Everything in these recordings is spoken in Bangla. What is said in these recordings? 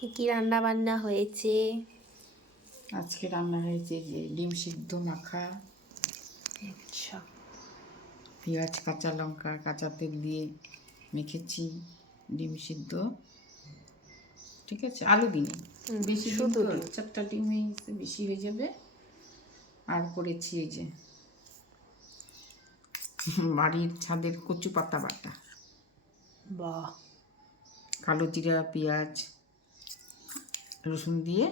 কি কি রান্না বান্না হয়েছে? আজকে রান্না হয়েছে যে ডিম সিদ্ধ মাখা, আচ্ছা, পেঁয়াজ কাঁচা লঙ্কা কাঁচা তেল দিয়ে মেখেছি, ডিম সিদ্ধ, ঠিক আছে, আলু দিন বেশি ডিম শুধু তো ডিম। 4টা ডিম হয়ে বেশি হয়ে যাবে। আর করেছি এই যে বাড়ির ছাদের কচু পাতা বাটা, বাহ, কালো জিরা পেঁয়াজ রসুন দিয়ে।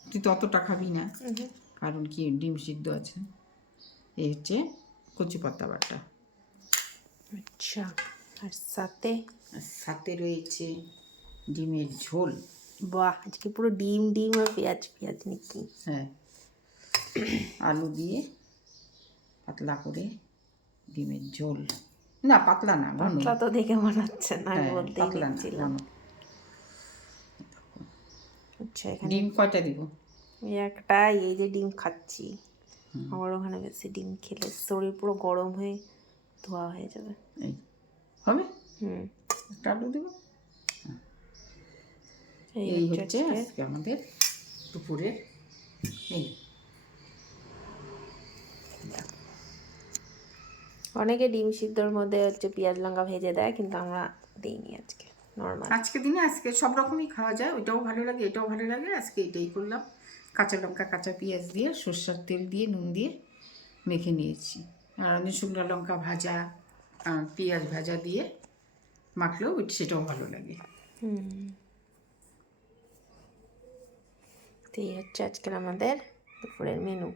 তুই তো অতটা খাবি না, কারণ কি ডিম সিদ্ধ আছে। এই হচ্ছে কচু পাতা বাটা। আচ্ছা, আর সাথে? আর সাথে রয়েছে ডিমের ঝোল। বাহ, আজকে পুরো ডিম ডিম আর পেঁয়াজ পেঁয়াজ নাকি? হ্যাঁ, আলু দিয়ে পাতলা করে ডিমের ঝোল। না পাতলা না, ঘন। পাতলা তো দেখে মনে হচ্ছে না, আমি হ্যাঁ, বলতেই পাতলা না, দেখছিলাম। ঘন। আচ্ছা, এখানে ডিম কয়টা দিব? ওই একটাই, এই যে ডিম খাচ্ছি। আমার ওখানে বেশি ডিম খেলে শরীর পুরো গরম হয়ে ধোয়া হয়ে যাবে। এই হবে, হুম, একটা আলু দেব। এই এই হচ্ছে হচ্ছে আজকে আমাদের দুপুরের এই। অনেকে ডিম সিদ্ধর মধ্যে হচ্ছে পেঁয়াজ লঙ্কা ভেজে দেয়, কিন্তু আমরা দিইনি আজকে, নর্মাল। আজকে দিনে আজকে সব রকমই খাওয়া যায়, ওইটাও ভালো লাগে এটাও ভালো লাগে। আজকে এটাই করলাম, কাঁচা লঙ্কা কাঁচা পেঁয়াজ দিয়ে সর্ষের তেল দিয়ে নুন দিয়ে মেখে নিয়েছি। আর আমি শুকনো লঙ্কা ভাজা পেঁয়াজ ভাজা দিয়ে মাখলেও সেটাও ভালো লাগে। তো এই হচ্ছে আজকের আমাদের দুপুরের মেনু।